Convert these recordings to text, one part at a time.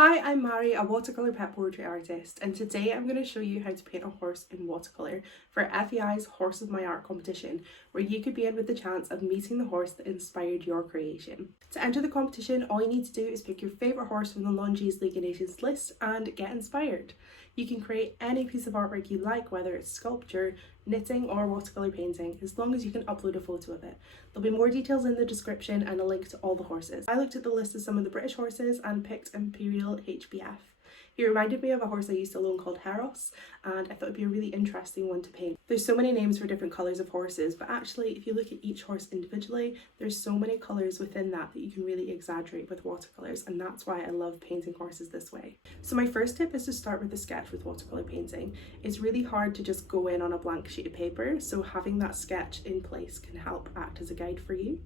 Hi, I'm Mairi, a watercolour pet portrait artist, and today I'm going to show you how to paint a horse in watercolour for FEI's Horse of My Art competition, where you could be in with the chance of meeting the horse that inspired your creation. To enter the competition, all you need to do is pick your favourite horse from the Longies League of Nations list and get inspired. You can create any piece of artwork you like, whether it's sculpture, knitting or watercolour painting, as long as you can upload a photo of it. There'll be more details in the description and a link to all the horses. I looked at the list of some of the British horses and picked Imperial HBF. He reminded me of a horse I used to own called Heros, and I thought it'd be a really interesting one to paint. There's so many names for different colours of horses, but actually if you look at each horse individually, there's so many colours within that you can really exaggerate with watercolours, and that's why I love painting horses this way. So my first tip is to start with a sketch with watercolour painting. It's really hard to just go in on a blank sheet of paper, so having that sketch in place can help act as a guide for you.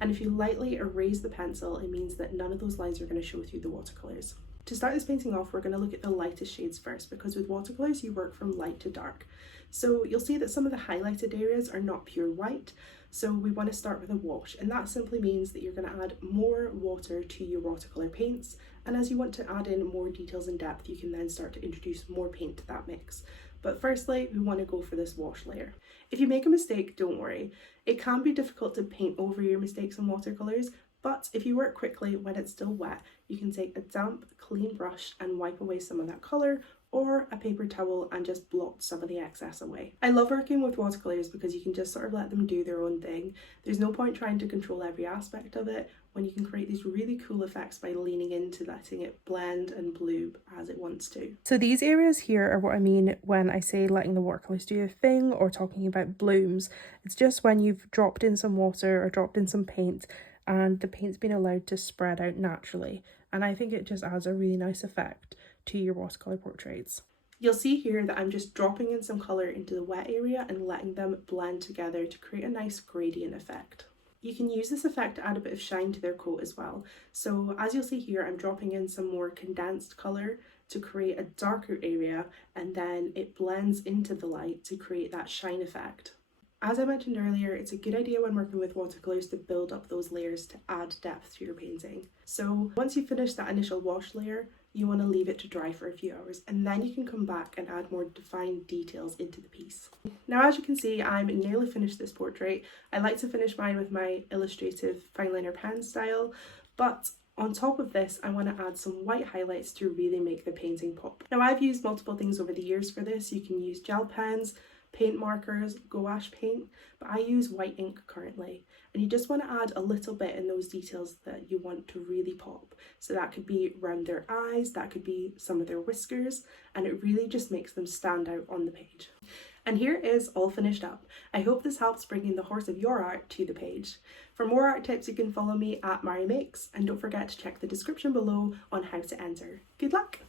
And if you lightly erase the pencil, it means that none of those lines are going to show through the watercolours. To start this painting off, we're going to look at the lightest shades first, because with watercolours you work from light to dark. So you'll see that some of the highlighted areas are not pure white, so we want to start with a wash, and that simply means that you're going to add more water to your watercolour paints, and as you want to add in more details and depth, you can then start to introduce more paint to that mix. But firstly, we want to go for this wash layer. If you make a mistake, don't worry. It can be difficult to paint over your mistakes on watercolours, but if you work quickly when it's still wet, you can take a damp, clean brush and wipe away some of that colour, or a paper towel and just blot some of the excess away. I love working with watercolours because you can just sort of let them do their own thing. There's no point trying to control every aspect of it when you can create these really cool effects by leaning into letting it blend and bloom as it wants to. So these areas here are what I mean when I say letting the watercolours do their thing or talking about blooms. It's just when you've dropped in some water or dropped in some paint and the paint's been allowed to spread out naturally, and I think it just adds a really nice effect to your watercolour portraits. You'll see here that I'm just dropping in some colour into the wet area and letting them blend together to create a nice gradient effect. You can use this effect to add a bit of shine to their coat as well. So as you'll see here, I'm dropping in some more condensed colour to create a darker area, and then it blends into the light to create that shine effect. As I mentioned earlier, it's a good idea when working with watercolours to build up those layers to add depth to your painting. So once you finish that initial wash layer, you want to leave it to dry for a few hours, and then you can come back and add more defined details into the piece. Now, as you can see, I'm nearly finished this portrait. I like to finish mine with my illustrative fine liner pen style, but on top of this, I want to add some white highlights to really make the painting pop. Now, I've used multiple things over the years for this. You can use gel pens, paint markers, gouache paint, but I use white ink currently, and you just want to add a little bit in those details that you want to really pop. So that could be around their eyes, that could be some of their whiskers, and it really just makes them stand out on the page. And here is all finished up. I hope this helps bringing the horse of your art to the page. For more art tips, you can follow me at Mairi Makes, and don't forget to check the description below on how to enter. Good luck!